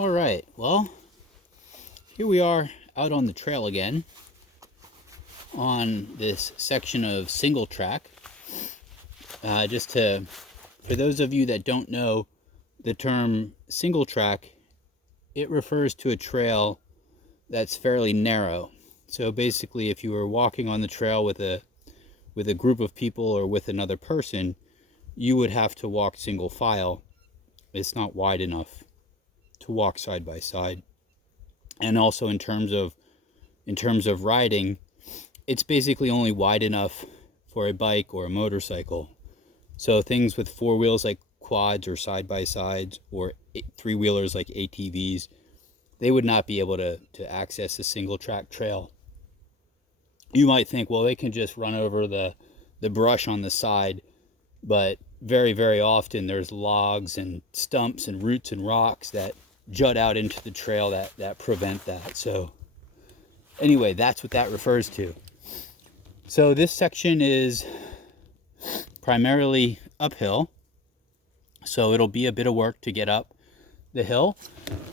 All right, well, here we are out on the trail again on this section of single track. For those of you that don't know the term single track, it refers to a trail that's fairly narrow. So basically, if you were walking on the trail with a group of people or with another person, you would have to walk single file. It's not wide enough to walk side by side. And also in terms of riding, it's basically only wide enough for a bike or a motorcycle. So things with four wheels like quads or side by sides, or three wheelers like ATVs, they would not be able to access a single track trail. You might think, well, they can just run over the brush on the side, but very, very often there's logs and stumps and roots and rocks that jut out into the trail that prevent that. So anyway, that's what that refers to. So this section is primarily uphill, so it'll be a bit of work to get up the hill,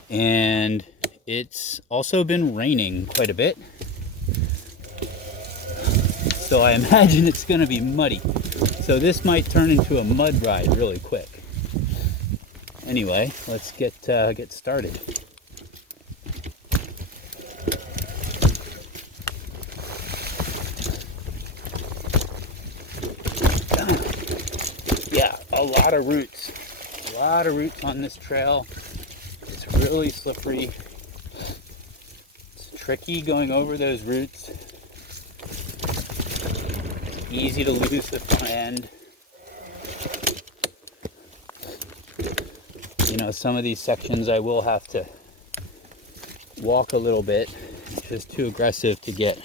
and it's also been raining quite a bit, so I imagine it's going to be muddy. So this might turn into a mud ride really quick. Anyway, let's get started. Yeah, a lot of roots on this trail. It's really slippery. It's tricky going over those roots. It's easy to lose the front end. You know, some of these sections I will have to walk a little bit. It's just too aggressive to get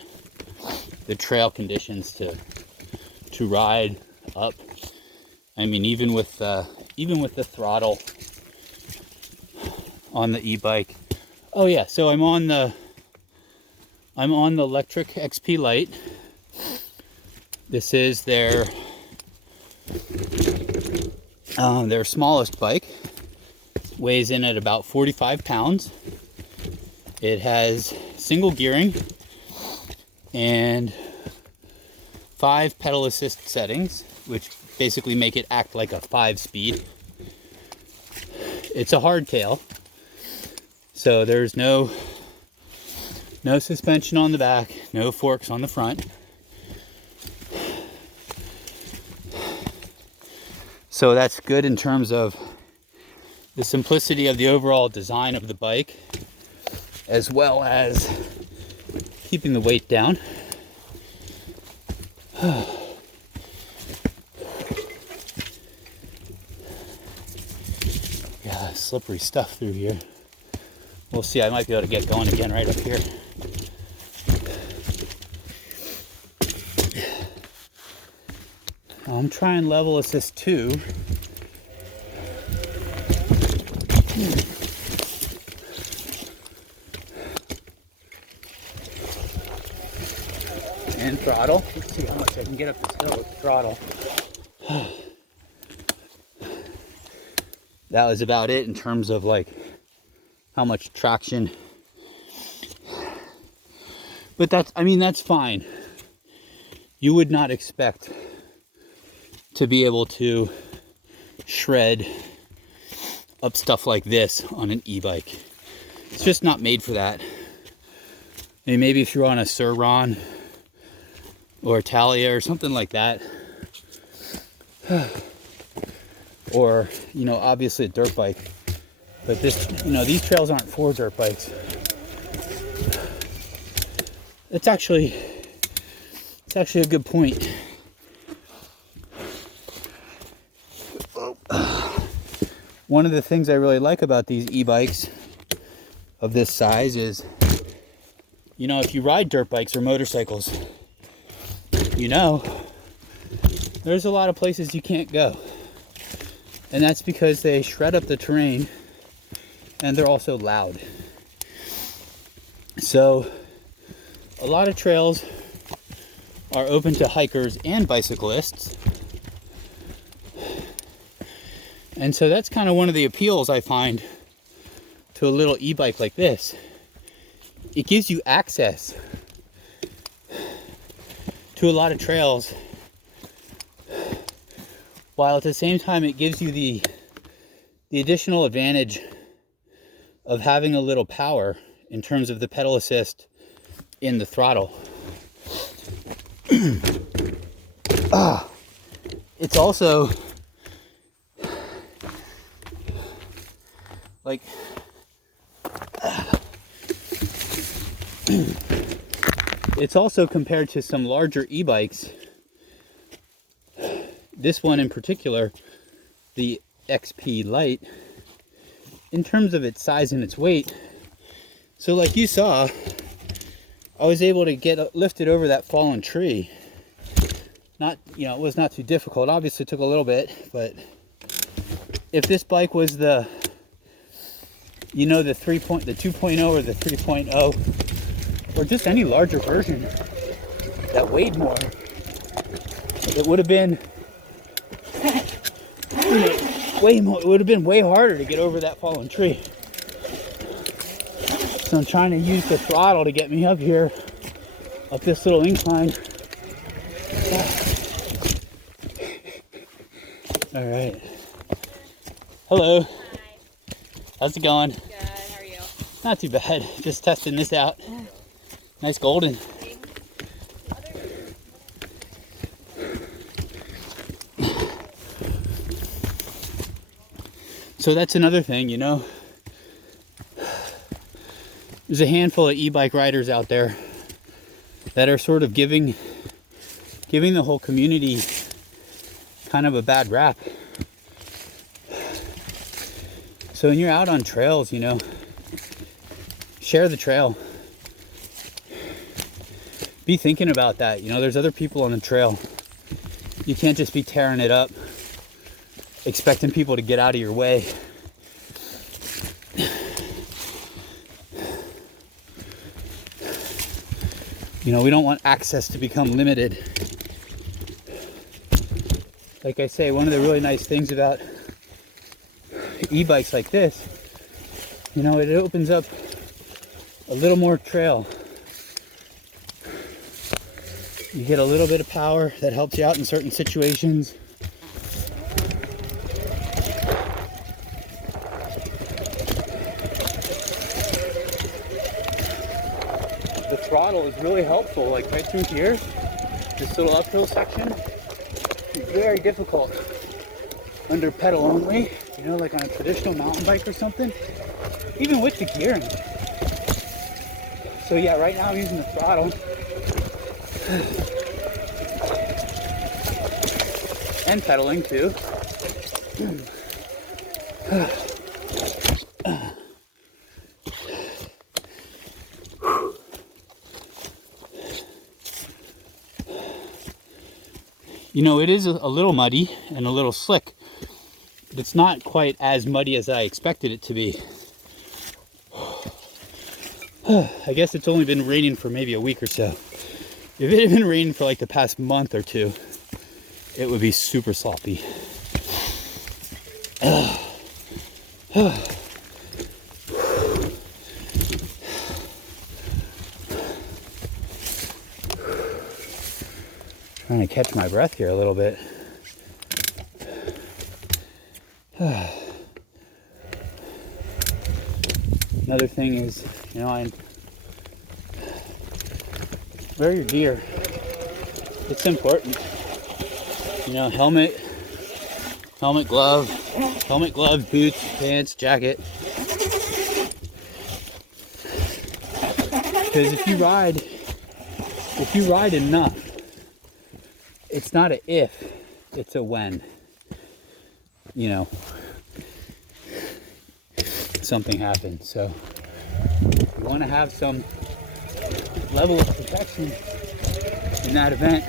the trail conditions to ride up. I mean, even with the throttle on the e-bike. Oh yeah, so I'm on the Lectric XP Lite. This is their smallest bike. Weighs in at about 45 pounds. It has single gearing and 5 pedal assist settings, which basically make it act like a 5-speed. It's a hardtail, so there's no suspension on the back, no forks on the front. So that's good in terms of the simplicity of the overall design of the bike, as well as keeping the weight down. Yeah, slippery stuff through here. We'll see, I might be able to get going again right up here. I'm trying level assist 2. And throttle. Let's see how much I can get up this hill with the throttle. That was about it in terms of like how much traction. But that's fine. You would not expect to be able to shred up stuff like this on an e-bike. It's just not made for that. I mean, maybe if you're on a Sur-Ron or a Talia or something like that, or, you know, obviously a dirt bike, but this, you know, these trails aren't for dirt bikes. It's actually a good point. One of the things I really like about these e-bikes of this size is, you know, if you ride dirt bikes or motorcycles, you know, there's a lot of places you can't go. And that's because they shred up the terrain, and they're also loud. So a lot of trails are open to hikers and bicyclists. And so that's kind of one of the appeals I find to a little e-bike like this, it gives you access to a lot of trails, while at the same time it gives you the additional advantage of having a little power in terms of the pedal assist in the throttle. It's also like it's also compared to some larger e-bikes, this one in particular, the XP Lite, in terms of its size and its weight. So like you saw, I was able to get lifted over that fallen tree. Not, you know, it was not too difficult. Obviously it took a little bit, but if this bike was the, you know, the 2.0 or the 3.0, or just any larger version that weighed more, it would have been, you know, way more. It would have been way harder to get over that fallen tree. So I'm trying to use the throttle to get me up here, up this little incline. All right. Hello. Hi. How's it going? Good. How are you? Not too bad. Just testing this out. Nice golden. So that's another thing, you know. There's a handful of e-bike riders out there that are sort of giving the whole community kind of a bad rap. So when you're out on trails, you know, share the trail. Be thinking about that. You know, there's other people on the trail. You can't just be tearing it up, expecting people to get out of your way. You know, we don't want access to become limited. Like I say, one of the really nice things about e-bikes like this, you know, it opens up a little more trail. You get a little bit of power that helps you out in certain situations. The throttle is really helpful, like right through here, this little uphill section. It's very difficult under pedal only, you know, like on a traditional mountain bike or something, even with the gearing. So yeah, right now I'm using the throttle and pedaling too. You know, it is a little muddy and a little slick, but it's not quite as muddy as I expected it to be. I guess it's only been raining for maybe a week or so. If it had been raining for like the past month or two, it would be super sloppy. Trying to catch my breath here a little bit. Another thing is, you know, wear your gear. It's important. You know, helmet, gloves, boots, pants, jacket. Because if you ride enough, it's not a if, it's a when. You know, something happens. So you want to have some level of protection in that event.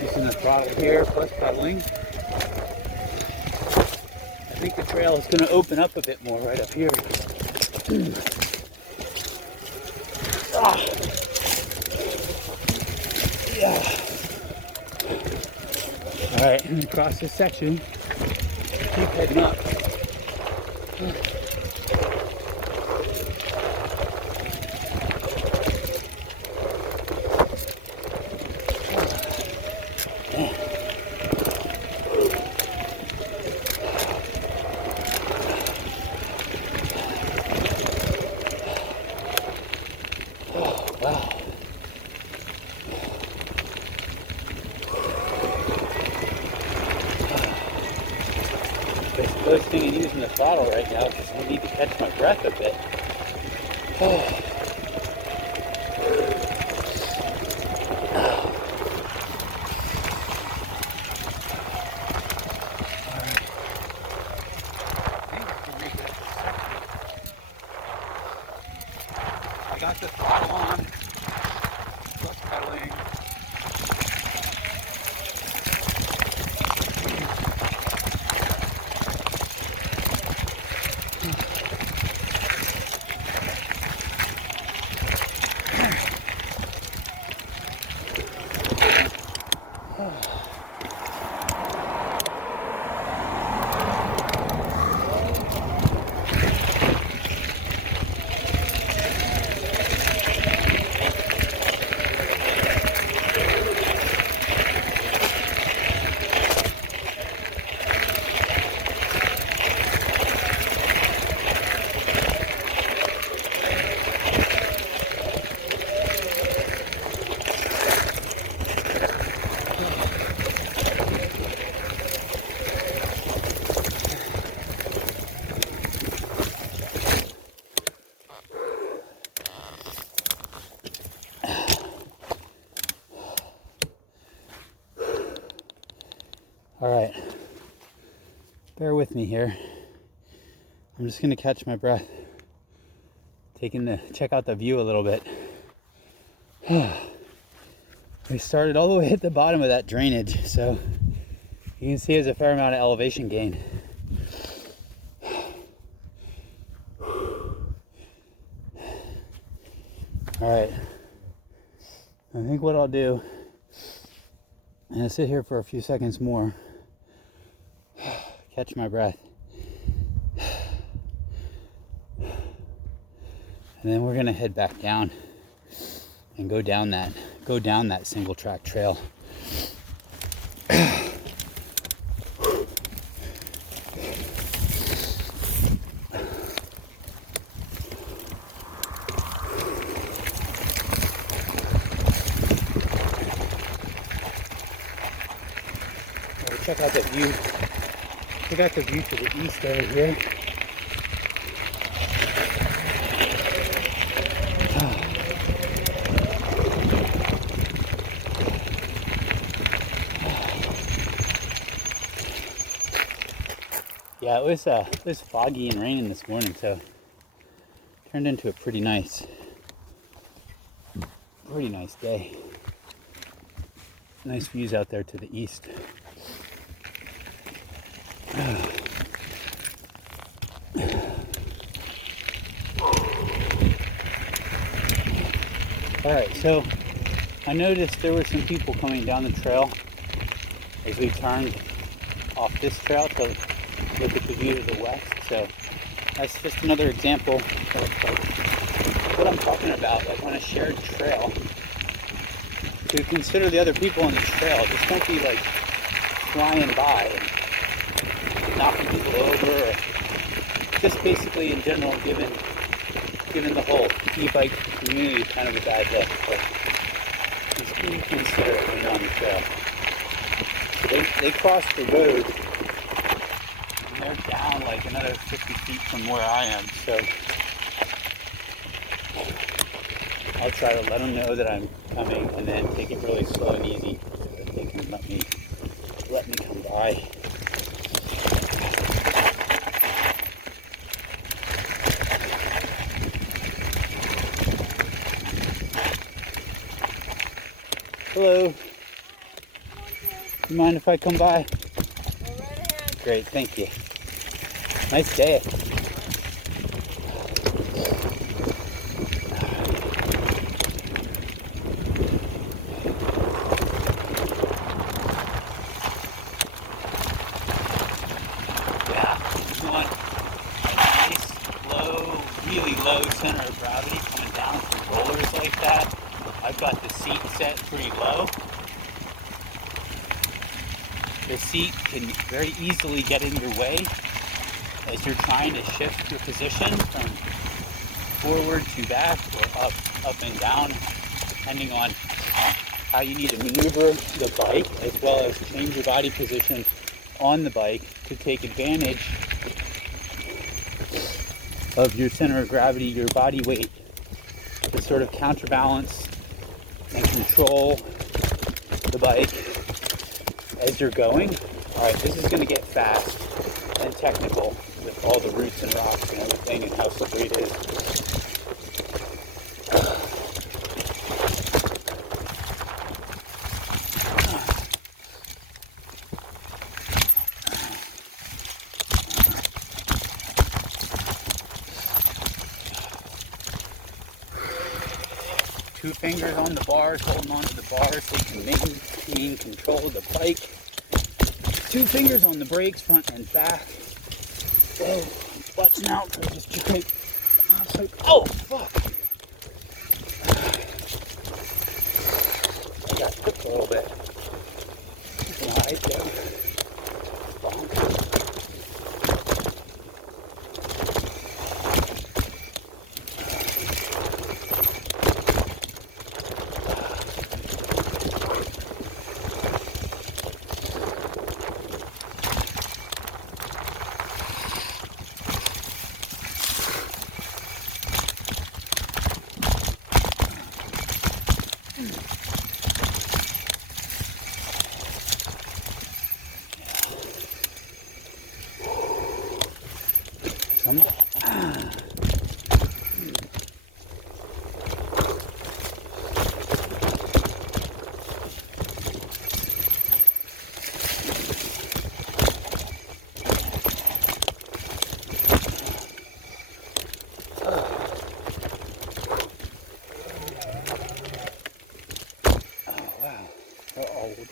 Using the throttle here plus pedaling. I think the trail is going to open up a bit more right up here. Ah. Yeah. All right, and across this section, keep heading up. Wow. The closest thing to using the throttle right now because I need to catch my breath a bit. Oh. I got the throttle on, plus pedaling. All right, bear with me here. I'm just gonna catch my breath, check out the view a little bit. We started all the way at the bottom of that drainage, so you can see there's a fair amount of elevation gain. All right, I think what I'll do is sit here for a few seconds more, catch my breath, and then we're gonna head back down and go down that single track trail. Check out the view. Check out the view to the east over here. Yeah, it was foggy and raining this morning, so it turned into a pretty nice day. Nice views out there to the east. All right, so I noticed there were some people coming down the trail as we turned off this trail to look at the view to the west. So that's just another example of what I'm talking about. Like on a shared trail, to consider the other people on the trail. Just don't be like flying by and knocking people over, or just basically in general giving the whole e-bike community kind of a bad look. But just be considerate when you're on the trail. So they crossed the road and they're down like another 50 feet from where I am. So I'll try to let them know that I'm coming and then take it really slow and easy so that they can let me come by. Hello. You mind if I come by? Go right ahead. Great, thank you. Nice day. Really low center of gravity coming down from rollers like that. I've got the seat set pretty low. The seat can very easily get in your way as you're trying to shift your position from forward to back or up and down, depending on how you need to maneuver the bike, as well as change your body position on the bike to take advantage of your center of gravity, your body weight, to sort of counterbalance and control the bike as you're going. All right, this is going to get fast and technical with all the roots and rocks and everything and how slippery it is. Two fingers on the bars, holding onto the bars so you can maintain control of the bike. Two fingers on the brakes, front and back. Whoa, I'm butting out because I just jumped. Oh, fuck. I got tripped a little bit. Alright, though.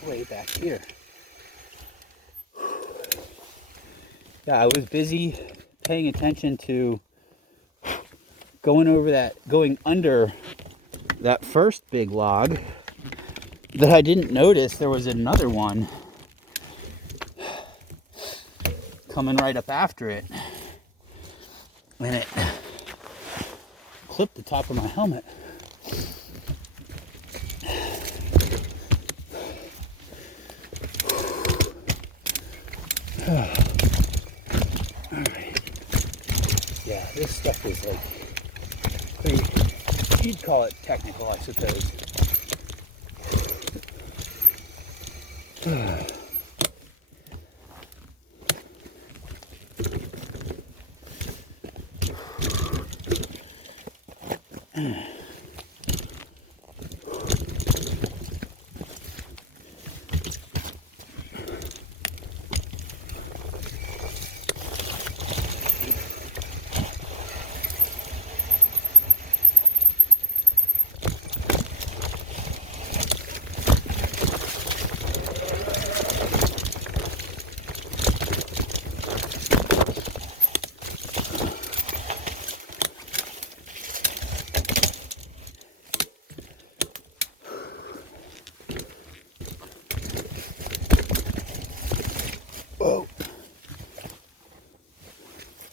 Way back here. Yeah, I was busy paying attention to going under that first big log that I didn't notice there was another one coming right up after it, and it clipped the top of my helmet. Alright. Yeah, this stuff is like pretty, you'd call it technical, I suppose.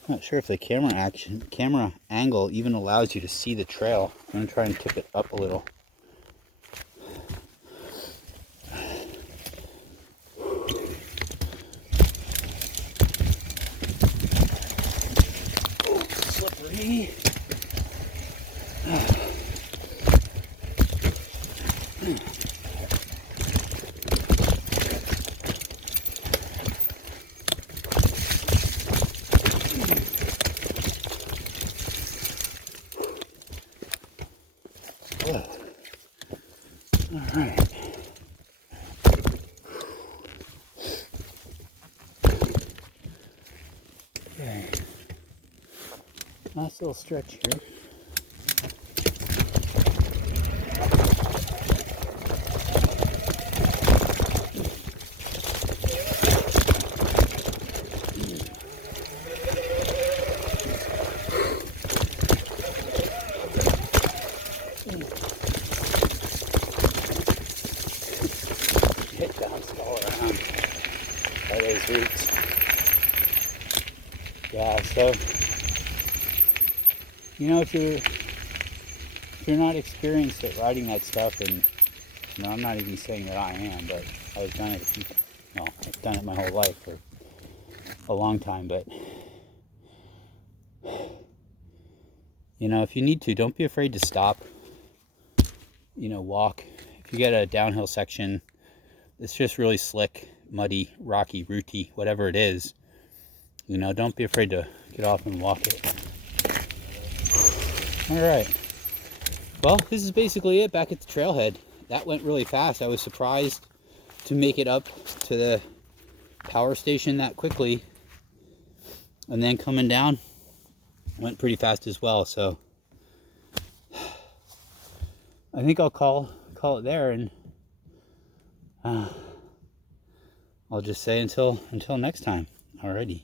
Not sure if the camera angle even allows you to see the trail. I'm gonna try and tip it up a little. Oh, slippery. All right. Nice little stretch here. It bounced all around by those roots. Yeah, so if you're not experienced at riding that stuff, and I'm not even saying that I am, but I've done it. I've done it my whole life for a long time. But if you need to, don't be afraid to stop. Walk. If you get a downhill section, it's just really slick, muddy, rocky, rooty, whatever it is. Don't be afraid to get off and walk it. All right. Well, this is basically it back at the trailhead. That went really fast. I was surprised to make it up to the power station that quickly. And then coming down went pretty fast as well. So I think I'll call it there, and I'll just say until next time. Alrighty.